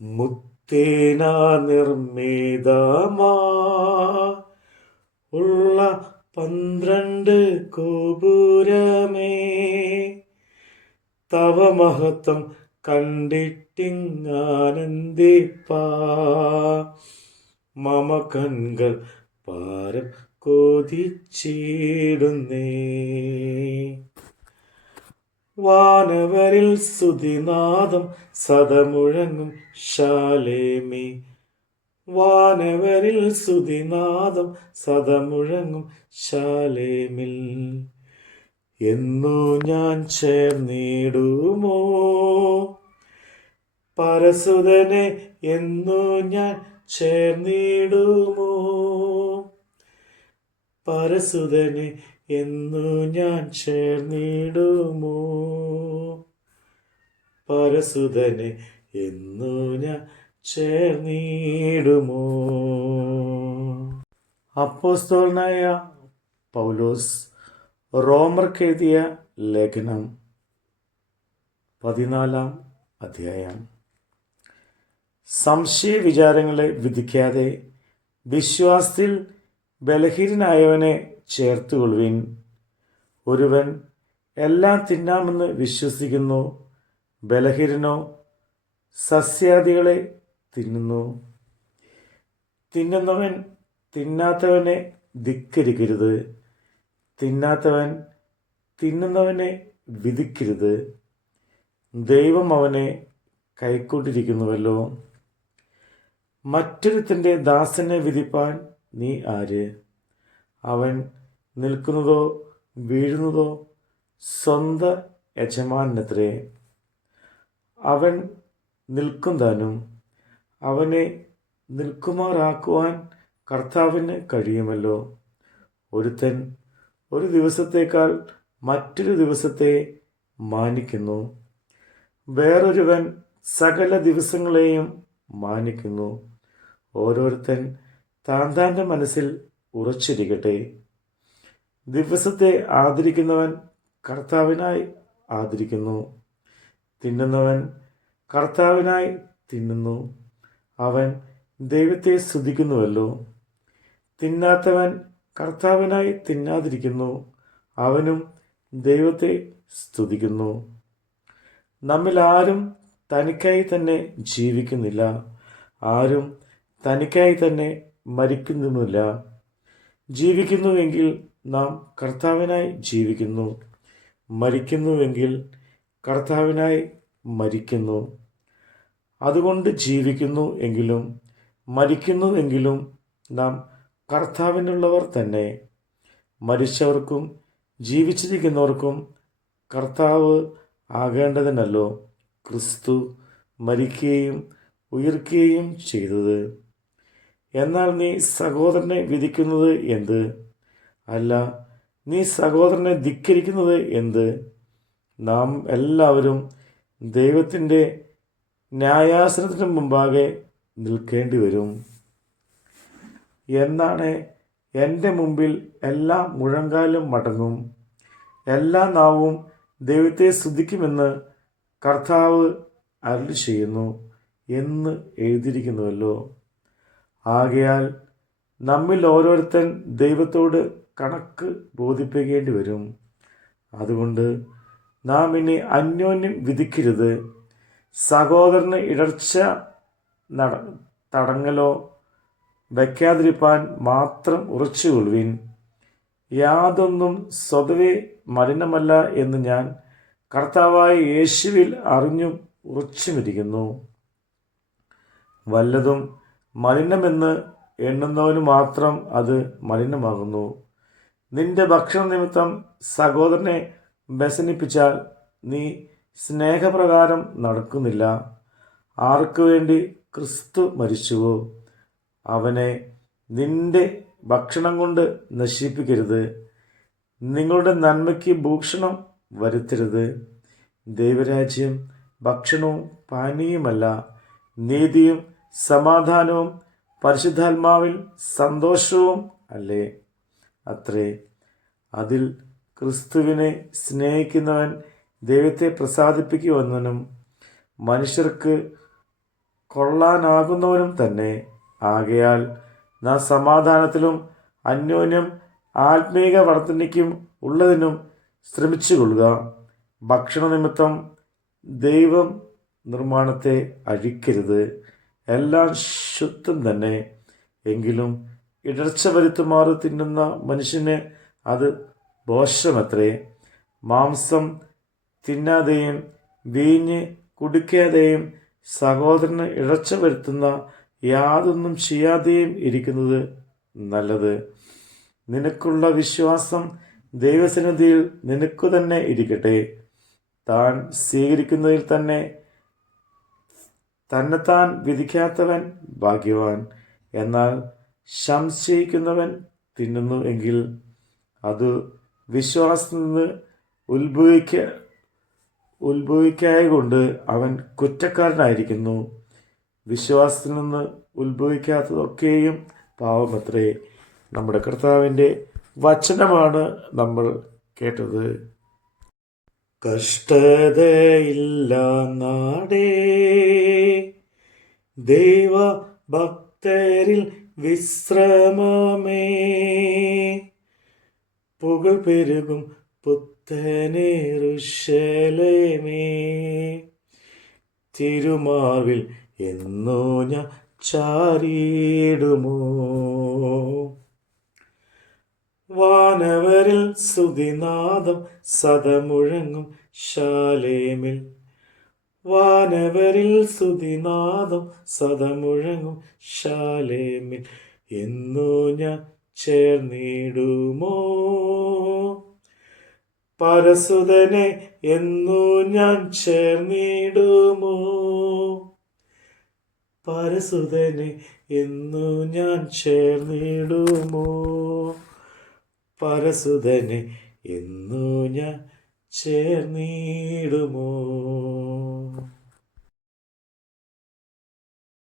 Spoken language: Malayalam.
മുത്തേന നിർമ്മിതമാ ഉള്ള 12 ഗോപുരമേ, തവ മഹത്വം കണ്ടിട്ടിങ്ങാനന്ദിപ്പാ. മമ കൺകൾ പാരം കൊതിച്ചിടുന്നേ. വാനവരിൽ സ്തുതിനാദം സദമുഴങ്ങും ശാലേമേ. വാനവരിൽ സ്തുതിനാദം സദമുഴങ്ങും ശാലേമിൽ. എന്നു ഞാൻ ചേർന്നിടുമോ പരസുതനെ, എന്നു ഞാൻ ചേർന്നിടുമോ പരസുതനെ, എന്നു ഞാൻ ചേർന്നിടുമോ പരസുതനെ, എന്നു ഞാൻ ചേർന്നിടുമോ. അപ്പോസ്തലനായ പൗലോസ് റോമർക്കെഴുതിയ ലേഖനം 14 അധ്യായം. സംശയ വിചാരങ്ങളെ വിധിക്കാതെ വിശ്വാസത്തിൽ ബലഹീനനായവനെ ചേർത്തുകൊള്ളുവിൻ. ഒരുവൻ എല്ലാം തിന്നാമെന്ന് വിശ്വസിക്കുന്നു, ബലഹീനനോ സസ്യാദികളെ തിന്നുന്നു. തിന്നുന്നവൻ തിന്നാത്തവനെ ധിക്കരിക്കരുത്, തിന്നാത്തവൻ തിന്നുന്നവനെ വിധിക്കരുത്. ദൈവം അവനെ കൈക്കൊണ്ടിരിക്കുന്നുവല്ലോ. മറ്റൊരുത്തൻ്റെ ദാസനെ വിധിപ്പാൻ നീ ആര്? അവൻ നിൽക്കുന്നതോ വീഴുന്നതോ സ്വന്ത യജമാനത്രേ. അവൻ നിൽക്കുന്താനും അവനെ നിൽക്കുമാറാക്കുവാൻ കർത്താവിന് കഴിയുമല്ലോ. ഒരുത്തൻ ഒരു ദിവസത്തേക്കാൾ മറ്റൊരു ദിവസത്തെ മാനിക്കുന്നു, വേറൊരുവൻ സകല ദിവസങ്ങളെയും മാനിക്കുന്നു. ഓരോരുത്തൻ താൻ്റെ മനസ്സിൽ ഉറച്ചിരിക്കട്ടെ. ദിവസത്തെ ആദരിക്കുന്നവൻ കർത്താവിനായി ആദരിക്കുന്നു, തിന്നുന്നവൻ കർത്താവിനായി തിന്നുന്നു, അവൻ ദൈവത്തെ സ്തുതിക്കുന്നുവല്ലോ. തിന്നാത്തവൻ കർത്താവിനായി തിന്നാതിരിക്കുന്നു, അവനും ദൈവത്തെ സ്തുതിക്കുന്നു. നമ്മിൽ ആരും തനിക്കായി തന്നെ ജീവിക്കുന്നില്ല, ആരും തനിക്കായി തന്നെ മരിക്കുന്നുമില്ല. ജീവിക്കുന്നുവെങ്കിൽ നാം കർത്താവിനായി ജീവിക്കുന്നു, മരിക്കുന്നുവെങ്കിൽ കർത്താവിനായി മരിക്കുന്നു. അതുകൊണ്ട് ജീവിക്കുന്നു എങ്കിലും മരിക്കുന്നു എങ്കിലും നാം കർത്താവിനുള്ളവർ തന്നെ. മരിച്ചവർക്കും ജീവിച്ചിരിക്കുന്നവർക്കും കർത്താവ് ആകേണ്ടതിനല്ലോ ക്രിസ്തു മരിക്കുകയും ഉയർക്കുകയും ചെയ്തത്. എന്നാൽ നീ സഹോദരനെ വിധിക്കുന്നത് എന്ത്? അല്ല, നീ സഹോദരനെ ധിക്കരിക്കുന്നത് എന്ത്? നാം എല്ലാവരും ദൈവത്തിൻ്റെ ന്യായാസനത്തിന് മുമ്പാകെ നിൽക്കേണ്ടി വരും. എന്നാണ് എൻ്റെ മുമ്പിൽ എല്ലാ മുഴങ്കാലും മടങ്ങും, എല്ലാ നാവും ദൈവത്തെ സ്തുതിക്കുമെന്ന് കർത്താവ് അരുളി ചെയ്യുന്നു എന്ന് എഴുതിയിരിക്കുന്നുവല്ലോ. ആകയാൽ നമ്മിൽ ഓരോരുത്തൻ ദൈവത്തോട് കണക്ക് ബോധിപ്പിക്കേണ്ടി വരും. അതുകൊണ്ട് നാം ഇനി അന്യോന്യം വിധിക്കരുത്. സഹോദരന് ഇടർച്ച തടങ്ങലോ വയ്ക്കാതിരിപ്പാൻ മാത്രം ഉറച്ചുകൊള്ളുവിൻ. യാതൊന്നും സ്വതവേ മലിനമല്ല എന്ന് ഞാൻ കർത്താവായ യേശുവിൽ അറിഞ്ഞും ഉറച്ചുമിരിക്കുന്നു. വല്ലതും മലിനമെന്ന് എണ്ണുന്നവന് മാത്രം അത് മലിനമാകുന്നു. നിന്റെ ഭക്ഷണ നിമിത്തം സഹോദരനെ വ്യസനിപ്പിച്ചാൽ നീ സ്നേഹപ്രകാരം നടക്കുന്നില്ല. ആർക്കു വേണ്ടി ക്രിസ്തു മരിച്ചുവോ അവനെ നിന്റെ ഭക്ഷണം കൊണ്ട് നശിപ്പിക്കരുത്. നിങ്ങളുടെ നന്മയ്ക്ക് ഭൂഷണം വരുത്തരുത്. ദൈവരാജ്യം ഭക്ഷണവും പാനീയമല്ല, നീതിയും സമാധാനവും പരിശുദ്ധാത്മാവിൽ സന്തോഷവും അല്ലേ അത്രേ. അതിൽ ക്രിസ്തുവിനെ സ്നേഹിക്കുന്നവൻ ദൈവത്തെ പ്രസാദിപ്പിക്കുവെന്നും മനുഷ്യർക്ക് കൊള്ളാനാകുന്നവനും തന്നെ. ആകയാൽ നാം സമാധാനത്തിലും അന്യോന്യം ആത്മീക വർധനയ്ക്കും ഉള്ളതിനും ശ്രമിച്ചുകൊള്ളുക. ഭക്ഷണ നിമിത്തം ദൈവം നിർമ്മാണത്തെ അഴിക്കരുത്. എല്ലാം ശുദ്ധം തന്നെ. എങ്കിലും ഇടർച്ച വരുത്തുമാറ് തിന്നുന്ന മനുഷ്യന് അത് ദോഷമത്രേ. മാംസം തിന്നാതെയും വീഞ്ഞ് കുടിക്കാതെയും സഹോദരന് ഇടർച്ച വരുത്തുന്ന യാതൊന്നും ചെയ്യാതെയും ഇരിക്കുന്നത് നല്ലത്. നിനക്കുള്ള വിശ്വാസം ദൈവസന്നിധിയിൽ നിനക്കു തന്നെ ഇരിക്കട്ടെ. താൻ സ്വീകരിക്കുന്നതിൽ തന്നെ തന്നെത്താൻ വിധിക്കാത്തവൻ ഭാഗ്യവാൻ. എന്നാൽ സംശയിക്കുന്നവൻ തിന്നുന്നു എങ്കിൽ അത് വിശ്വാസത്തിൽ നിന്ന് ഉത്ഭവിക്കായകൊണ്ട് അവൻ കുറ്റക്കാരനായിരിക്കുന്നു. വിശ്വാസത്തിൽ നിന്ന് ഉത്ഭവിക്കാത്തതൊക്കെയും പാവമത്രേ. നമ്മുടെ കർത്താവിൻ്റെ വചനമാണ് നമ്മൾ കേട്ടത്. കഷ്ടതയില്ല നാടേ, ദൈവ ഭക്തരിൽ വിശ്രമമേ. പുകൾ പെരുകും പുത്തനെറുശലേമേ, തിരുമാർവിൽ എന്നോ ഞാൻ ചാരിയിടുമോ. വാനവരിൽ സ്തുതിനാദം സദമുഴങ്ങും ശാലേമിൽ. വാനവരിൽ സ്തുതിനാദം സദമുഴങ്ങും ശാലേമിൽ എന്നോ ഞാൻ ചേർന്നിടുമോ. പരസുതനെ എന്നോ ഞാൻ ചേർന്നിടുമോ. പരസുതനെ എന്നോ ഞാൻ ചേർന്നിടുമോ. പരസുതനെ എന്നോ ഞാൻ ചേർന്നിടുമോ.